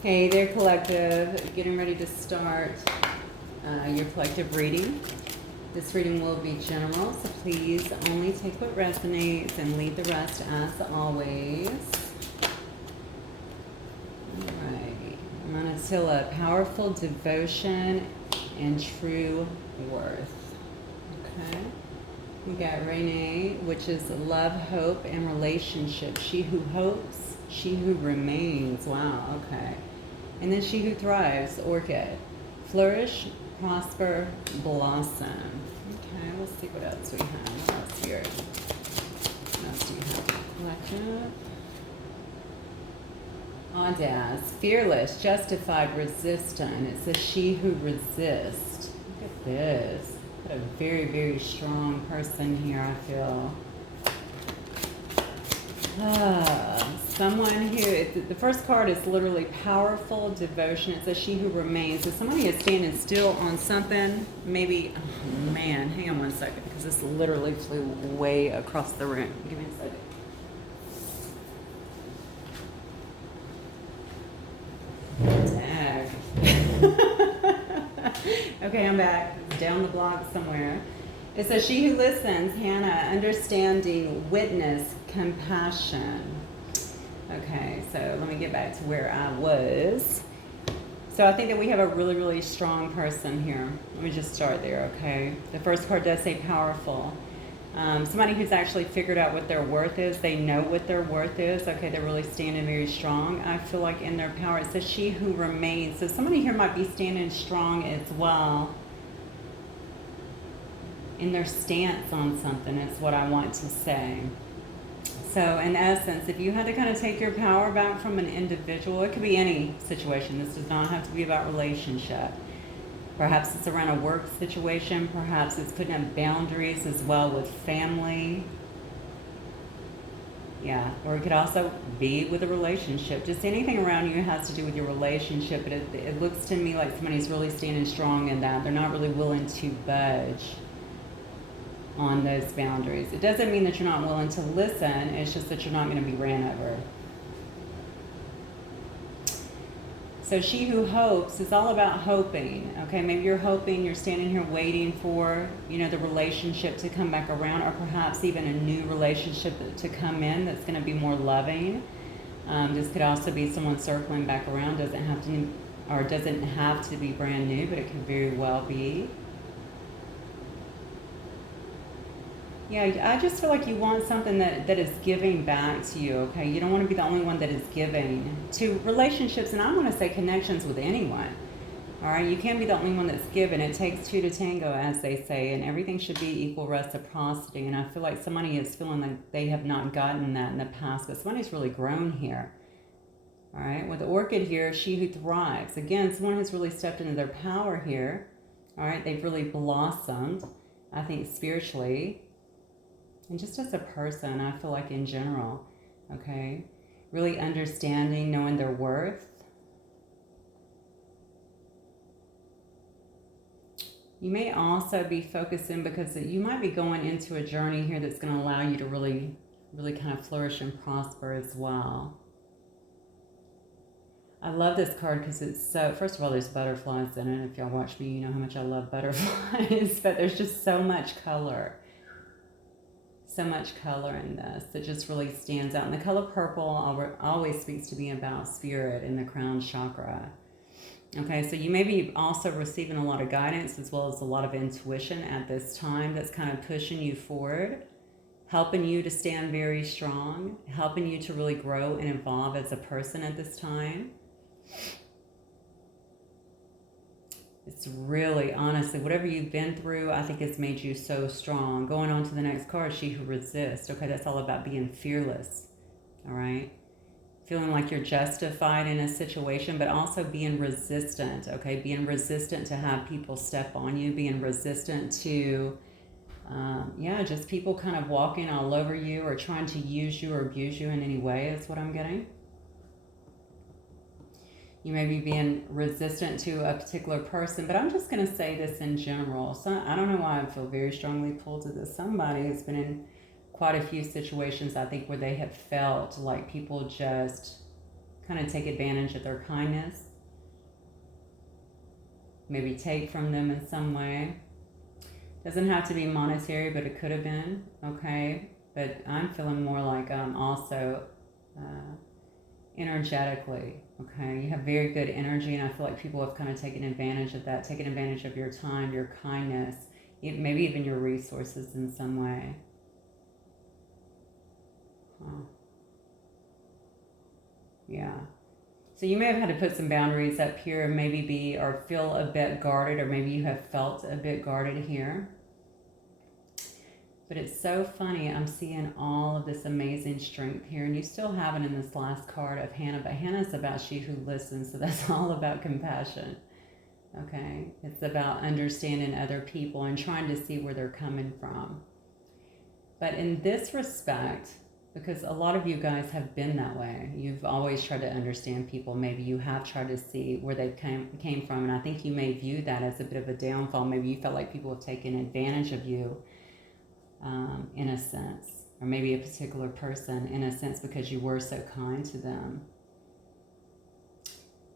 Hey there, collective. Getting ready to start your collective reading. This reading will be general, so please only take what resonates and leave the rest as always. Alright. I'm going to seal a powerful devotion and true worth. Okay. We got Renee, which is love, hope, and relationship. She who hopes, she who remains. Wow, okay. And then she who thrives, orchid. Flourish, prosper, blossom. Okay, let's see what else we have. What else here? What else do you have? Collective. Audace, fearless, justified, resistant. It says she who resists. Look at this. Got a very, very strong person here, I feel. Someone who, the first card is literally powerful devotion. It says she who remains. So somebody is standing still on something. Maybe, oh man, hang on one second, because this literally flew way across the room. Give me a second. Tag. Okay, I'm back. It's down the block somewhere. It says she who listens, Hannah, understanding, witness, compassion. Okay, so let me get back to where I was. So I think that we have a really, really strong person here. Let me just start there, okay? The first card does say powerful. Somebody who's actually figured out what their worth is. They know what their worth is. Okay, they're really standing very strong. I feel like in their power. It says she who remains. So somebody here might be standing strong as well in their stance on something is what I want to say. So in essence, if you had to kind of take your power back from an individual, it could be any situation. This does not have to be about relationship. Perhaps it's around a work situation. Perhaps it's putting up boundaries as well with family. Yeah, or it could also be with a relationship. Just anything around you has to do with your relationship. But it looks to me like somebody's really standing strong in that. They're not really willing to budge on those boundaries. It doesn't mean that you're not willing to listen, it's just that you're not going to be ran over. So she who hopes is all about hoping. Okay, maybe you're hoping, you're standing here waiting for, the relationship to come back around, or perhaps even a new relationship to come in that's going to be more loving. This could also be someone circling back around. Doesn't have to be brand new, but it could very well be. Yeah, I just feel like you want something that is giving back to you, okay? You don't want to be the only one that is giving to relationships, and I want to say connections with anyone, all right? You can't be the only one that's giving. It takes two to tango, as they say, and everything should be equal reciprocity, and I feel like somebody is feeling like they have not gotten that in the past, but somebody's really grown here, all right? With the orchid here, she who thrives. Again, someone has really stepped into their power here, all right? They've really blossomed, I think, spiritually. And just as a person, I feel like in general, okay? Really understanding, knowing their worth. You may also be focusing because you might be going into a journey here that's going to allow you to really, really kind of flourish and prosper as well. I love this card because it's so, first of all, there's butterflies in it. If y'all watch me, you know how much I love butterflies, but there's just so much color. So much color in this that just really stands out. And the color purple always speaks to me about spirit in the crown chakra. Okay, so you may be also receiving a lot of guidance as well as a lot of intuition at this time that's kind of pushing you forward, helping you to stand very strong, helping you to really grow and evolve as a person at this time. It's really, honestly, whatever you've been through, I think it's made you so strong. Going on to the next card, she who resists. Okay, that's all about being fearless, all right? Feeling like you're justified in a situation, but also being resistant, okay? Being resistant to have people step on you, being resistant to, just people kind of walking all over you or trying to use you or abuse you in any way is what I'm getting. You may be being resistant to a particular person, but I'm just going to say this in general. So I don't know why I feel very strongly pulled to this. Somebody has been in quite a few situations, I think, where they have felt like people just kind of take advantage of their kindness, maybe take from them in some way. Doesn't have to be monetary, but it could have been, okay? But I'm feeling more like also energetically, okay? You have very good energy, and I feel like people have kind of taken advantage of that, taken advantage of your time, your kindness, maybe even your resources in some way. Huh. Yeah. So you may have had to put some boundaries up here, maybe be or feel a bit guarded, or maybe you have felt a bit guarded here. But it's so funny, I'm seeing all of this amazing strength here, and you still have it in this last card of Hannah, but Hannah's about she who listens, so that's all about compassion, okay? It's about understanding other people and trying to see where they're coming from. But in this respect, because a lot of you guys have been that way, you've always tried to understand people, maybe you have tried to see where they came from, and I think you may view that as a bit of a downfall. Maybe you felt like people have taken advantage of you, in a sense, or maybe a particular person in a sense because you were so kind to them.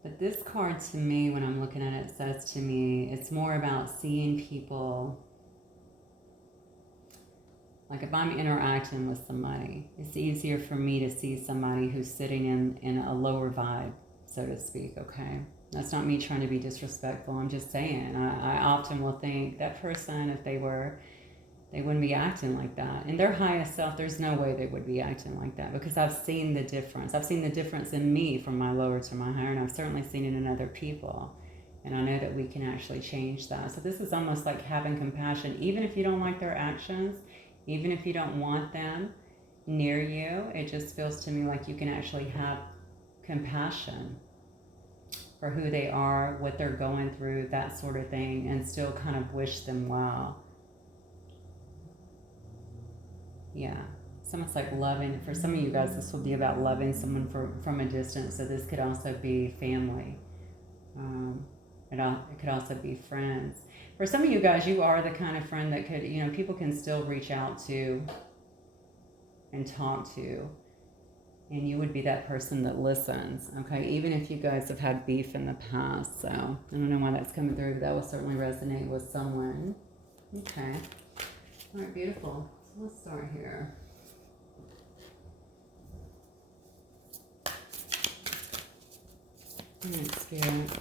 But this card to me, when I'm looking at it, says to me it's more about seeing people. Like if I'm interacting with somebody, it's easier for me to see somebody who's sitting in a lower vibe, so to speak, okay? That's not me trying to be disrespectful. I'm just saying, I often will think that person, if they wouldn't be acting like that. In their highest self, there's no way they would be acting like that, because I've seen the difference. I've seen the difference in me from my lower to my higher, and I've certainly seen it in other people. And I know that we can actually change that. So this is almost like having compassion, even if you don't like their actions, even if you don't want them near you. It just feels to me like you can actually have compassion for who they are, what they're going through, that sort of thing, and still kind of wish them well. Yeah, it's almost like loving. For some of you guys, this will be about loving someone from a distance. So this could also be family. It could also be friends. For some of you guys, you are the kind of friend that could, people can still reach out to and talk to. And you would be that person that listens, okay? Even if you guys have had beef in the past. So I don't know why that's coming through, but that will certainly resonate with someone. Okay. All right, beautiful. Let's start here. Spirit.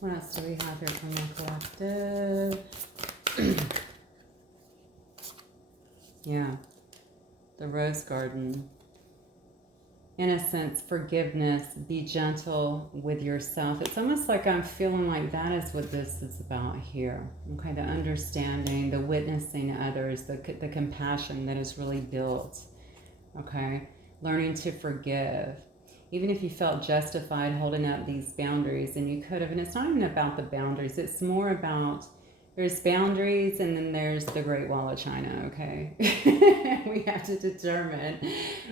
What else do we have here from the collective? Yeah. The rose garden. Innocence, forgiveness, be gentle with yourself. It's almost like I'm feeling like that is what this is about here. Okay, the understanding, the witnessing others, the compassion that is really built. Okay, learning to forgive. Even if you felt justified holding up these boundaries, and you could have, and it's not even about the boundaries, it's more about there's boundaries, and then there's the Great Wall of China, okay? We have to determine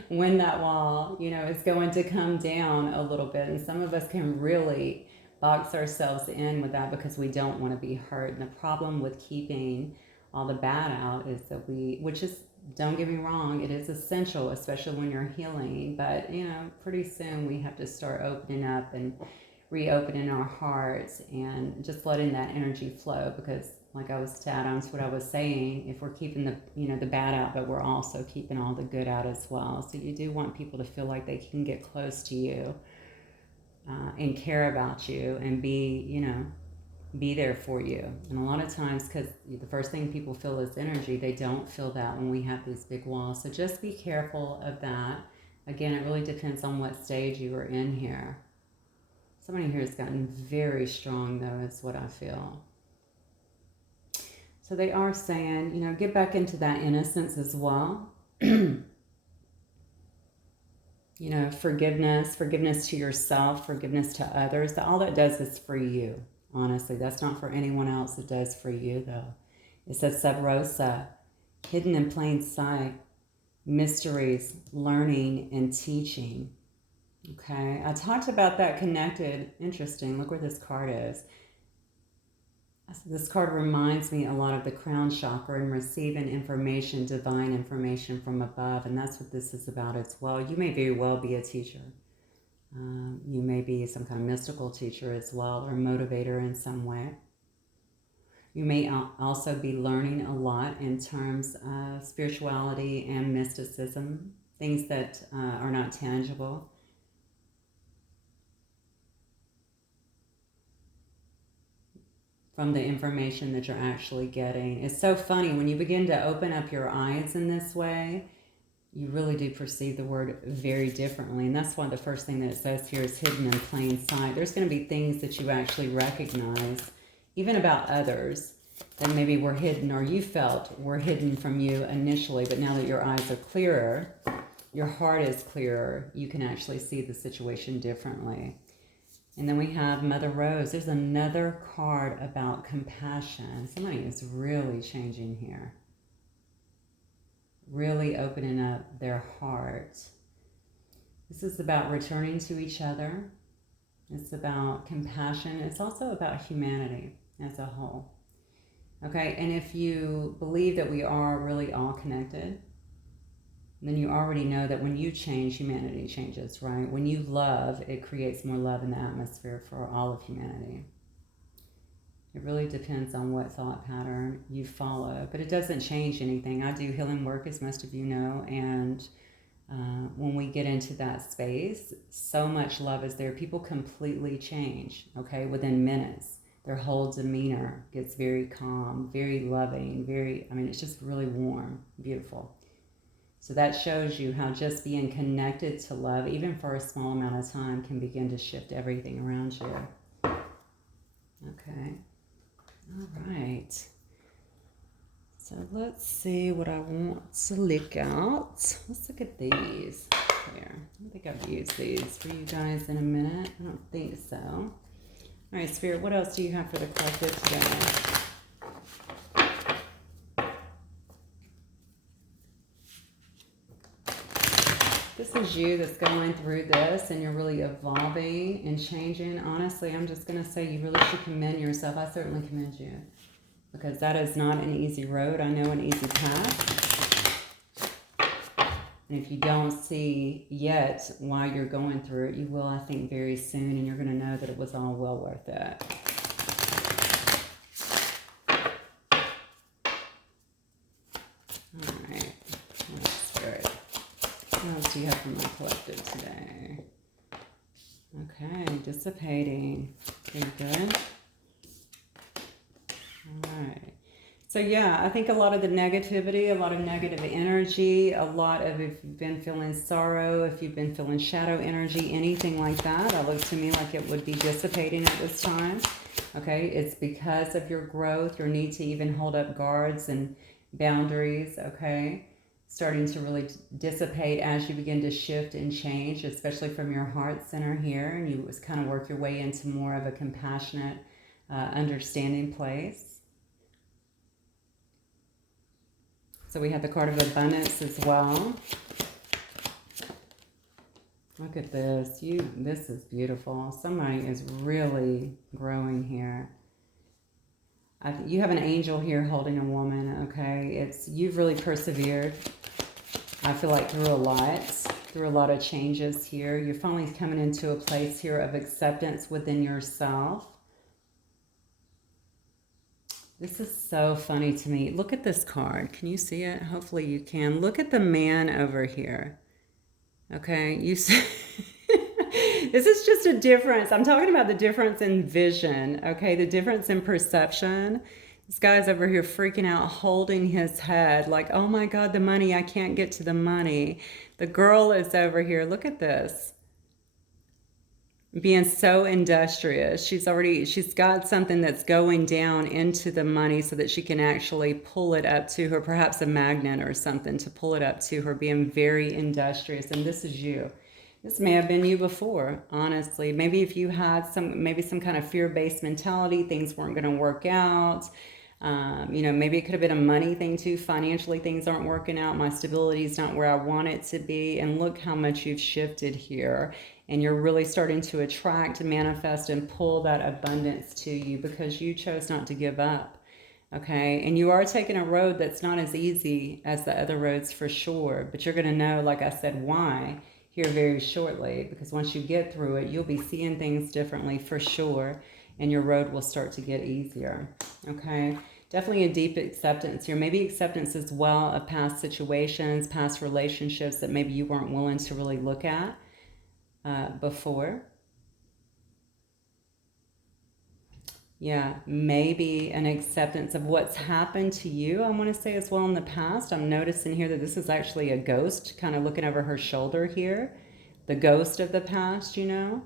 when that wall, is going to come down a little bit. And some of us can really box ourselves in with that because we don't want to be hurt. And the problem with keeping all the bad out is that which is, don't get me wrong, it is essential, especially when you're healing. But, pretty soon we have to start opening up and reopening our hearts and just letting that energy flow, because like I was to add on to what I was saying, if we're keeping the bad out, but we're also keeping all the good out as well. So you do want people to feel like they can get close to you and care about you and be there for you. And a lot of times, because the first thing people feel is energy, they don't feel that when we have these big walls. So just be careful of that. Again, it really depends on what stage you are in here. Somebody here has gotten very strong, though, is what I feel. So they are saying, get back into that innocence as well. Forgiveness to yourself, forgiveness to others. All that does is for you, honestly. That's not for anyone else. It does for you, though. It says sub rosa, hidden in plain sight, mysteries, learning, and teaching. Okay, I talked about that connected. Interesting. Look where this card is. This card reminds me a lot of the crown chakra and receiving information, divine information from above. And that's what this is about as well. You may very well be a teacher. You may be some kind of mystical teacher as well, or motivator in some way. You may also be learning a lot in terms of spirituality and mysticism, things that are not tangible. From the information that you're actually getting. It's so funny when you begin to open up your eyes in this way, you really do perceive the word very differently. And that's why the first thing that it says here is hidden in plain sight. There's going to be things that you actually recognize, even about others, that maybe were hidden or you felt were hidden from you initially. But now that your eyes are clearer, your heart is clearer, you can actually see the situation differently. And then we have Mother Rose. There's another card about compassion. Somebody is really changing here. Really opening up their heart. This is about returning to each other. It's about compassion. It's also about humanity as a whole. Okay, and if you believe that we are really all connected, then you already know that when you change, humanity changes, right? When you love, it creates more love in the atmosphere for all of humanity. It really depends on what thought pattern you follow, but it doesn't change anything. I do healing work, as most of you know, and when we get into that space, so much love is there. People completely change, okay, within minutes. Their whole demeanor gets very calm, very loving, it's just really warm, beautiful. So that shows you how just being connected to love, even for a small amount of time, can begin to shift everything around you. Okay. All right. So let's see what I want to look at. Let's look at these here. I don't think I've used these for you guys in a minute. I don't think so. All right, Spirit, what else do you have for the collective today? This is you that's going through this and you're really evolving and changing. Honestly, I'm just going to say you really should commend yourself. I certainly commend you because that is not an easy road. I know an easy path. And if you don't see yet why you're going through it, you will, I think, very soon, and you're going to know that it was all well worth it. All right. That's great. What else do you have from my collective today? Okay, dissipating. Pretty good. All right. So yeah, I think a lot of the negativity, a lot of negative energy, a lot of if you've been feeling sorrow, if you've been feeling shadow energy, anything like that, it looks to me like it would be dissipating at this time. Okay, it's because of your growth, your need to even hold up guards and boundaries, okay? Starting to really dissipate as you begin to shift and change, especially from your heart center here, and you kind of work your way into more of a compassionate, understanding place. So we have the card of abundance as well. Look at this. This is beautiful. Somebody is really growing here. You have an angel here holding a woman, okay? You've really persevered. I feel like through a lot of changes here. You're finally coming into a place here of acceptance within yourself. This is so funny to me. Look at this card. Can you see it? Hopefully you can. Look at the man over here. Okay, you see, this is just a difference. I'm talking about the difference in vision, okay, the difference in perception. This guy's over here freaking out, holding his head like, oh my God, the money, I can't get to the money. The girl is over here, look at this, being so industrious. She's got something that's going down into the money so that she can actually pull it up to her, perhaps a magnet or something to pull it up to her, being very industrious. And this is you. This may have been you before, honestly. Maybe if you had some kind of fear-based mentality, things weren't going to work out. Maybe it could have been a money thing too. Financially, things aren't working out. My stability is not where I want it to be. And look how much you've shifted here. And you're really starting to attract, manifest, and pull that abundance to you because you chose not to give up. Okay, and you are taking a road that's not as easy as the other roads for sure. But you're going to know, like I said, why. here very shortly, because once you get through it, you'll be seeing things differently for sure, and your road will start to get easier. Okay, definitely a deep acceptance here, maybe acceptance as well of past situations, past relationships that maybe you weren't willing to really look at before. Yeah, maybe an acceptance of what's happened to you, I want to say as well in the past. I'm noticing here that this is actually a ghost kind of looking over her shoulder here. The ghost of the past, you know.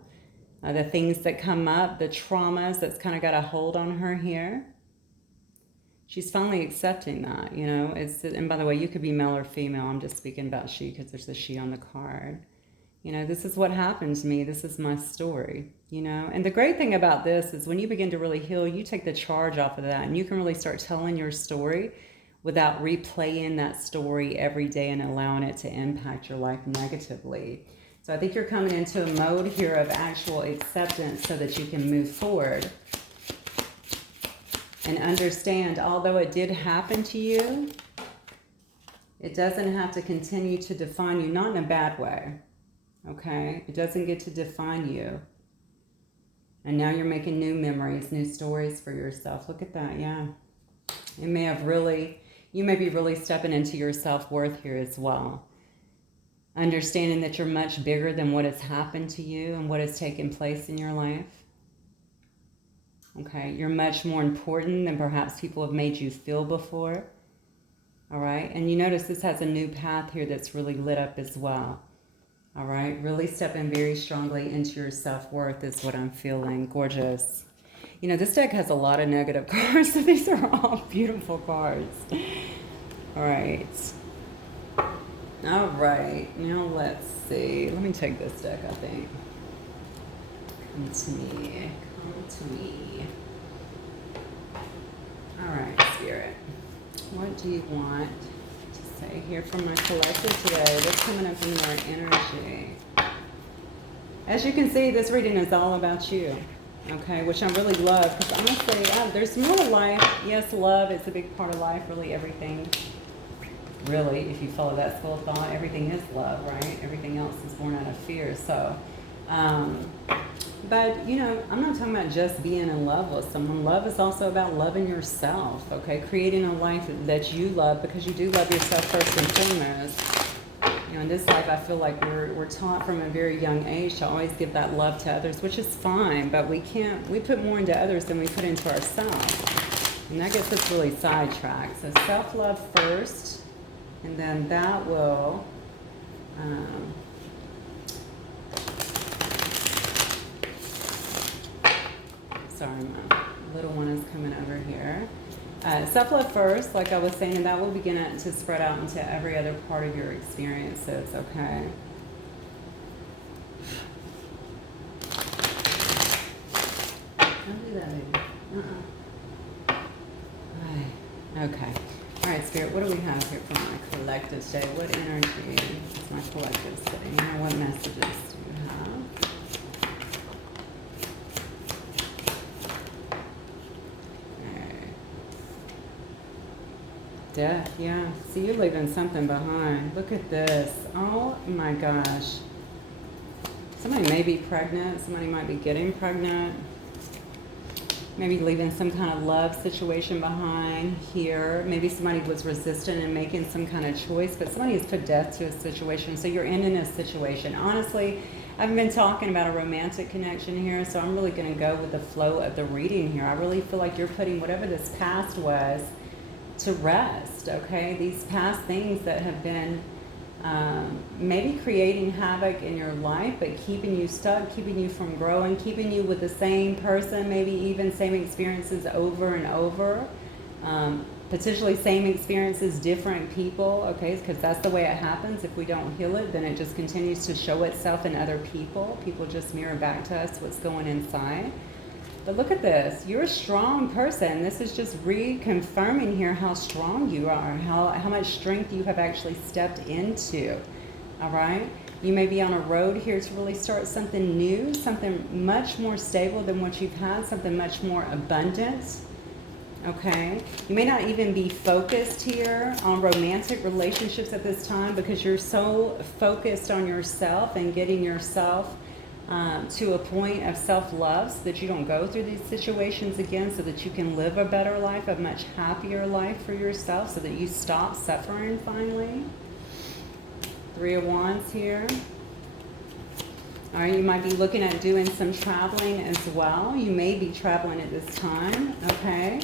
The things that come up, the traumas that's kind of got a hold on her here. She's finally accepting that, you know. And by the way, you could be male or female. I'm just speaking about she because there's a she on the card. You know, this is what happened to me. This is my story, you know. And the great thing about this is when you begin to really heal, you take the charge off of that and you can really start telling your story without replaying that story every day and allowing it to impact your life negatively. So I think you're coming into a mode here of actual acceptance so that you can move forward and understand, although it did happen to you, it doesn't have to continue to define you, not in a bad way. Okay, it doesn't get to define you. And now you're making new memories, new stories for yourself. Look at that, yeah. You may be really stepping into your self-worth here as well. Understanding that you're much bigger than what has happened to you and what has taken place in your life. Okay, you're much more important than perhaps people have made you feel before. All right, and you notice this has a new path here that's really lit up as well. All right, really stepping very strongly into your self-worth is what I'm feeling. Gorgeous. You know, this deck has a lot of negative cards, so these are all beautiful cards. All right. All right, now let's see. Let me take this deck, I think. Come to me. Come to me. All right, Spirit. What do you want to say here from my collective today? What's coming up in your energy? As you can see, this reading is all about you, okay, which I really love, because honestly, there's more to life. Yes, love is a big part of life, really everything. Really, if you follow that school of thought, everything is love, right? Everything else is born out of fear. So, but, you know, I'm not talking about just being in love with someone. Love is also about loving yourself, okay? Creating a life that you love, because you do love yourself first and foremost. You know, in this life, I feel like we're taught from a very young age to always give that love to others, which is fine, but we put more into others than we put into ourselves. And that gets us really sidetracked. So self-love first. And then that will, sorry, my little one is coming over here. Self-love first, like I was saying, and that will begin to spread out into every other part of your experiences, okay? Don't do that, baby. Okay. All right, Spirit, what do we have here for my collective today? What energy is my collective sitting here? What messages do you have? Okay. Death, yeah. See, you're leaving something behind. Look at this. Oh, my gosh. Somebody may be pregnant. Somebody might be getting pregnant. Maybe leaving some kind of love situation behind here. Maybe somebody was resistant and making some kind of choice, but somebody has put death to a situation. So you're ending a situation. Honestly, I haven't been talking about a romantic connection here, so I'm really going to go with the flow of the reading here. I really feel like you're putting whatever this past was to rest, okay? These past things that have been maybe creating havoc in your life, but keeping you stuck, keeping you from growing, keeping you with the same person, maybe even same experiences over and over, potentially same experiences, different people, okay, because that's the way it happens. If we don't heal it, then it just continues to show itself in other people. People just mirror back to us what's going inside. But look at this. You're a strong person. This is just reconfirming here how strong you are, how much strength you have actually stepped into. All right? You may be on a road here to really start something new, something much more stable than what you've had, something much more abundant. Okay, you may not even be focused here on romantic relationships at this time because you're so focused on yourself and getting yourself to a point of self-love so that you don't go through these situations again, so that you can live a better life, a much happier life for yourself, so that you stop suffering finally. Three of Wands here. All right, you might be looking at doing some traveling as well. You may be traveling at this time, okay?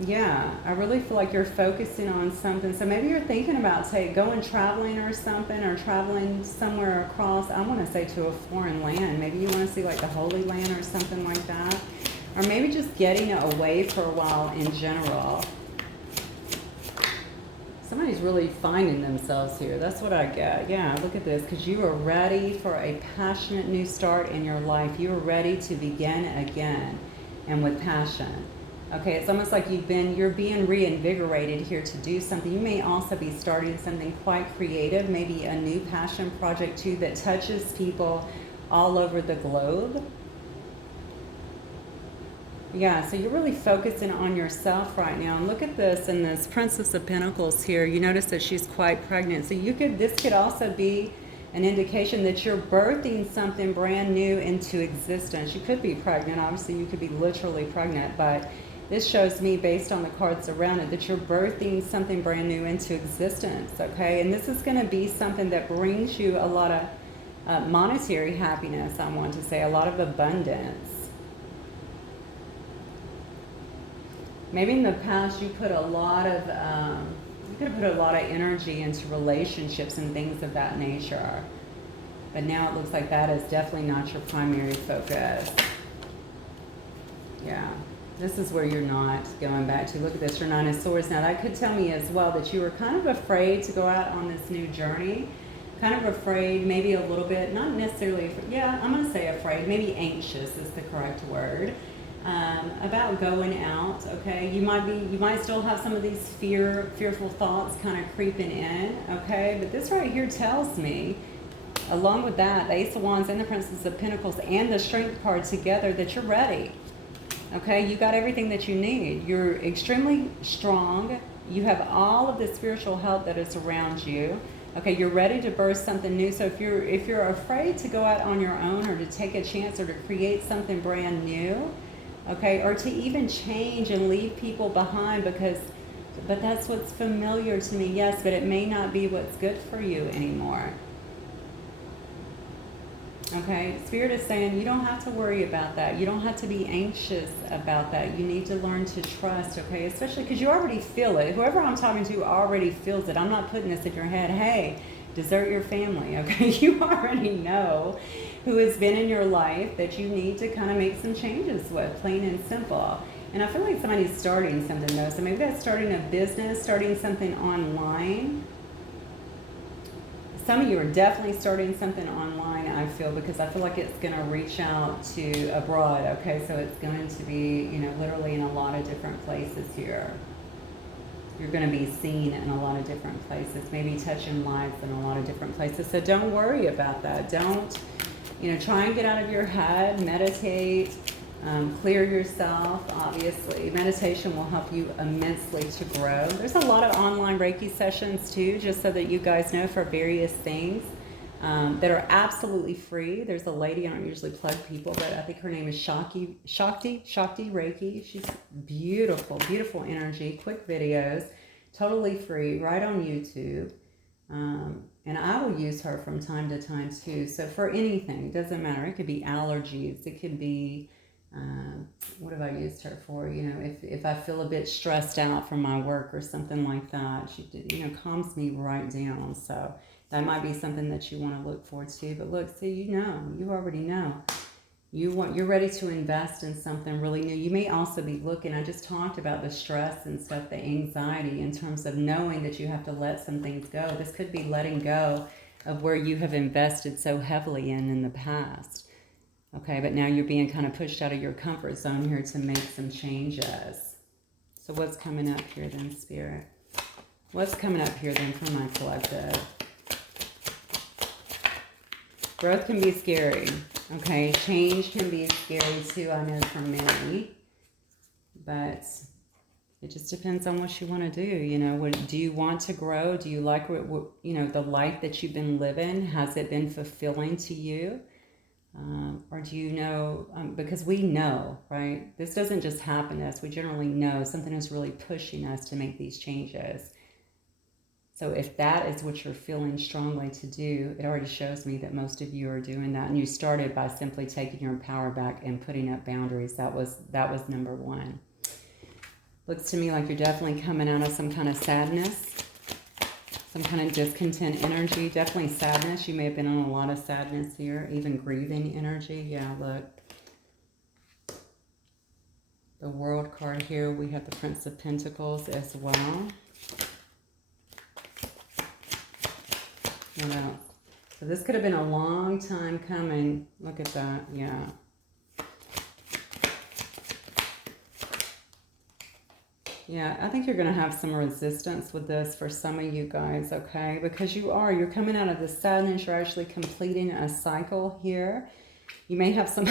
Yeah, I really feel like you're focusing on something. So maybe you're thinking about, say, going traveling or something, or traveling somewhere across, I want to say to a foreign land. Maybe you want to see like the Holy Land or something like that. Or maybe just getting away for a while in general. Somebody's really finding themselves here. That's what I get. Yeah, look at this. Because you are ready for a passionate new start in your life. You are ready to begin again, and with passion. Okay, it's almost like you're being reinvigorated here to do something. You may also be starting something quite creative, maybe a new passion project too that touches people all over the globe. Yeah, so you're really focusing on yourself right now. And look at this, and this Princess of Pentacles here. You notice that she's quite pregnant. So this could also be an indication that you're birthing something brand new into existence. You could be pregnant. Obviously, you could be literally pregnant, but this shows me, based on the cards around it, that you're birthing something brand new into existence, okay? And this is going to be something that brings you a lot of monetary happiness, I want to say, a lot of abundance. Maybe in the past you put a lot of, you could have put a lot of energy into relationships and things of that nature. But now it looks like that is definitely not your primary focus. Yeah. This is where you're not going back to. Look at this, your Nine of Swords. Now that could tell me as well that you were kind of afraid to go out on this new journey. Kind of afraid, maybe a little bit, not necessarily, yeah, I'm going to say afraid, maybe anxious is the correct word, about going out, okay? You might still have some of these fearful thoughts kind of creeping in, okay? But this right here tells me, along with that, the Ace of Wands and the Princess of Pentacles and the Strength card together, that you're ready. Okay, you got everything that you need. You're extremely strong. You have all of the spiritual help that is around you. Okay, you're ready to birth something new. So if you're afraid to go out on your own, or to take a chance, or to create something brand new, okay, or to even change and leave people behind but that's what's familiar to me, yes, but it may not be what's good for you anymore. Okay, Spirit is saying you don't have to worry about that. You don't have to be anxious about that. You need to learn to trust, okay? Especially because you already feel it. Whoever I'm talking to already feels it. I'm not putting this in your head. Hey, desert your family, okay? You already know who has been in your life that you need to kind of make some changes with, plain and simple. And I feel like somebody's starting something though. So maybe that's starting a business, starting something online. Some of you are definitely starting something online, I feel, because I feel like it's going to reach out to abroad, okay? So it's going to be, literally in a lot of different places here. You're going to be seen in a lot of different places, maybe touching lives in a lot of different places. So don't worry about that. Don't, try and get out of your head, meditate, clear yourself, obviously. Meditation will help you immensely to grow. There's a lot of online Reiki sessions too, just so that you guys know, for various things that are absolutely free. There's a lady, I don't usually plug people, but I think her name is Shakti Reiki. She's beautiful, beautiful energy, quick videos, totally free, right on YouTube. And I will use her from time to time too. So for anything, doesn't matter. It could be allergies, it could be what have I used her for? If I feel a bit stressed out from my work or something like that, she calms me right down. So that might be something that you want to look for too. But look, see, you already know. You're ready to invest in something really new. You may also be looking, I just talked about the stress and stuff, the anxiety, in terms of knowing that you have to let some things go. This could be letting go of where you have invested so heavily in the past. Okay, but now you're being kind of pushed out of your comfort zone here to make some changes. So what's coming up here then, Spirit? What's coming up here then for my collective? Growth can be scary. Okay, change can be scary too, I know for many, but it just depends on what you want to do. You know, do you want to grow? Do you like the life that you've been living? Has it been fulfilling to you? Or do you know, because we know, right? This doesn't just happen to us. We generally know something is really pushing us to make these changes. So if that is what you're feeling strongly to do, it already shows me that most of you are doing that. And you started by simply taking your power back and putting up boundaries. That was number one. Looks to me like you're definitely coming out of some kind of sadness, some kind of discontent energy, definitely sadness. You may have been on a lot of sadness here, even grieving energy. Yeah, look. The World card here, we have the Prince of Pentacles as well. What else? So this could have been a long time coming. Look at that, yeah. Yeah, I think you're going to have some resistance with this for some of you guys, okay? Because you're coming out of the sadness. You're actually completing a cycle here. You may have some,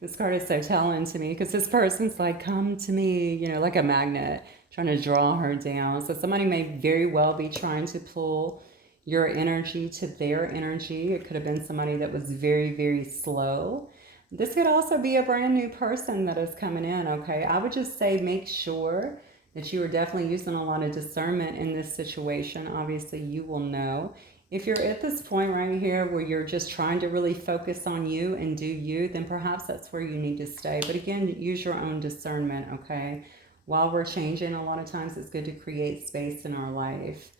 this card is so telling to me because this person's like, come to me, you know, like a magnet, trying to draw her down. So somebody may very well be trying to pull your energy to their energy. It could have been somebody that was very, very slow. This could also be a brand new person that is coming in, okay? I would just say make sure that you are definitely using a lot of discernment in this situation. Obviously, you will know. If you're at this point right here where you're just trying to really focus on you and do you, then perhaps that's where you need to stay. But again, use your own discernment, okay? While we're changing, a lot of times it's good to create space in our life.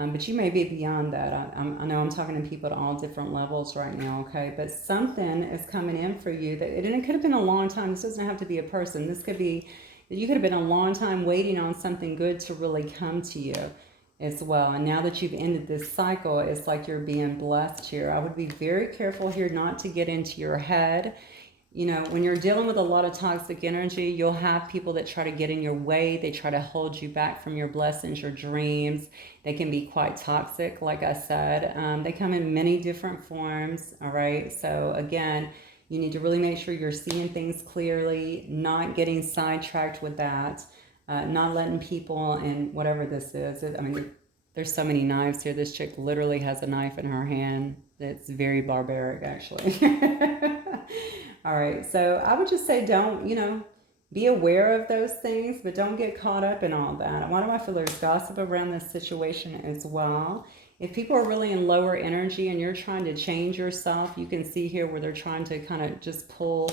But you may be beyond that. I know I'm talking to people at all different levels right now, okay? But something is coming in for you. And it could have been a long time. This doesn't have to be a person. This could be, you could have been a long time waiting on something good to really come to you as well. And now that you've ended this cycle, it's like you're being blessed here. I would be very careful here not to get into your head. You know, when you're dealing with a lot of toxic energy, you'll have people that try to get in your way. They try to hold you back from your blessings, your dreams. They can be quite toxic, like I said. They come in many different forms, all right? So again, you need to really make sure you're seeing things clearly, not getting sidetracked with that, not letting people, and whatever this is. I mean, there's so many knives here. This chick literally has a knife in her hand. That's very barbaric, actually. All right, so I would just say don't, be aware of those things, but don't get caught up in all that. Why do I feel there's gossip around this situation as well? If people are really in lower energy and you're trying to change yourself, you can see here where they're trying to kind of just pull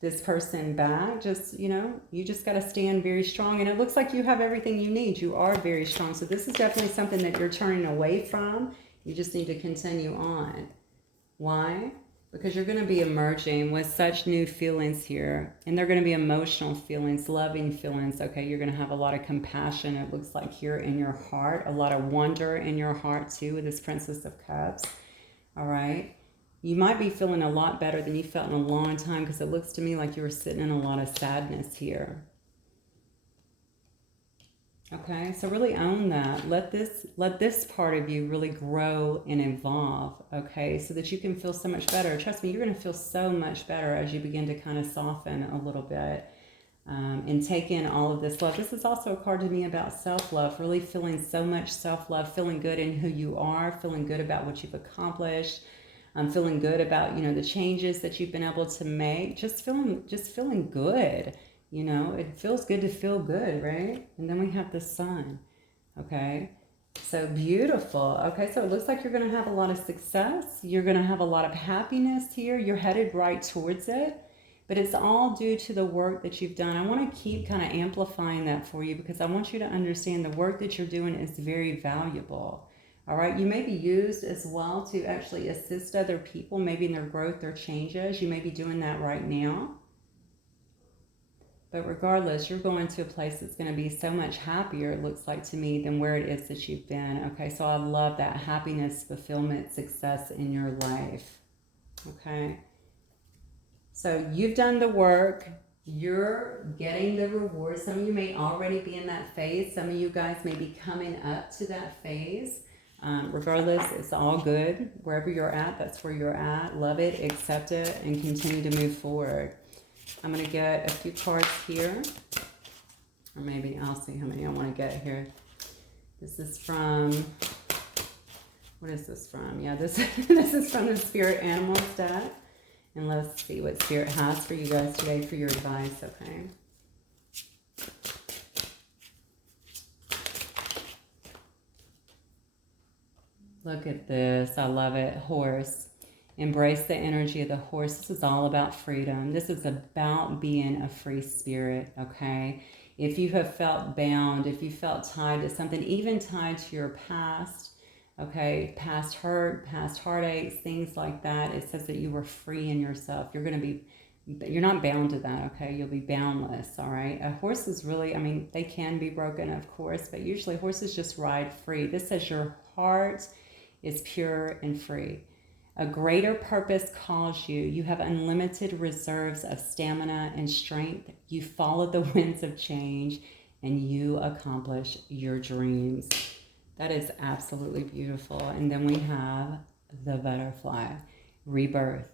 this person back. Just, you just got to stand very strong. And it looks like you have everything you need. You are very strong. So this is definitely something that you're turning away from. You just need to continue on. Why? Because you're going to be emerging with such new feelings here. And they're going to be emotional feelings, loving feelings. Okay, you're going to have a lot of compassion, it looks like, here in your heart. A lot of wonder in your heart, too, with this Princess of Cups. All right. You might be feeling a lot better than you felt in a long time because it looks to me like you were sitting in a lot of sadness here. Okay, so really own that. Let this part of you really grow and evolve, okay, so that you can feel so much better. Trust me, you're going to feel so much better as you begin to kind of soften a little bit and take in all of this love. This is also a card to me about self-love, really feeling so much self-love, feeling good in who you are, feeling good about what you've accomplished, feeling good about, the changes that you've been able to make, just feeling good. It feels good to feel good, right? And then we have the sun, okay? So beautiful. Okay, so it looks like you're going to have a lot of success. You're going to have a lot of happiness here. You're headed right towards it. But it's all due to the work that you've done. I want to keep kind of amplifying that for you because I want you to understand the work that you're doing is very valuable. All right, you may be used as well to actually assist other people, maybe in their growth, their changes. You may be doing that right now. But regardless, you're going to a place that's going to be so much happier, it looks like to me, than where it is that you've been. Okay, so I love that happiness, fulfillment, success in your life. Okay, so you've done the work. You're getting the reward. Some of you may already be in that phase. Some of you guys may be coming up to that phase. Regardless, it's all good. Wherever you're at, that's where you're at. Love it, accept it, and continue to move forward. I'm going to get a few cards here. Or maybe I'll see how many I want to get here. This is from, what is this from? Yeah, this is from the Spirit Animals deck. And let's see what Spirit has for you guys today for your advice, okay? Look at this. I love it. Horse. Embrace the energy of the horse. This is all about freedom. This is about being a free spirit, okay? If you have felt bound, if you felt tied to something, even tied to your past, okay, past hurt, past heartaches, things like that, it says that you were free in yourself. You're not bound to that, okay? You'll be boundless, all right? A horse is really, I mean, they can be broken, of course, but usually horses just ride free. This says your heart is pure and free. A greater purpose calls you. You have unlimited reserves of stamina and strength. You follow the winds of change and you accomplish your dreams. That is absolutely beautiful. And then we have the butterfly, rebirth.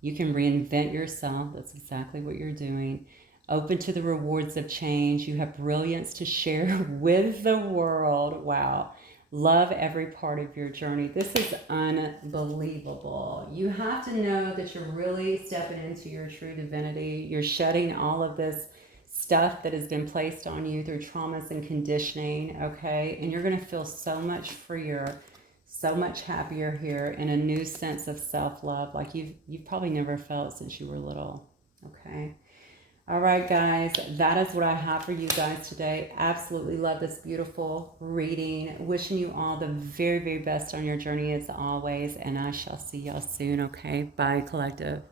You can reinvent yourself. That's exactly what you're doing. Open to the rewards of change. You have brilliance to share with the world. Wow. Love every part of your journey. This is unbelievable. You have to know that you're really stepping into your true divinity. You're shedding all of this stuff that has been placed on you through traumas and conditioning, okay? And you're going to feel so much freer, so much happier here, and a new sense of self-love like you've probably never felt since you were little, okay? All right, guys, that is what I have for you guys today. Absolutely love this beautiful reading. Wishing you all the very, very best on your journey as always, and I shall see y'all soon, okay? Bye, collective.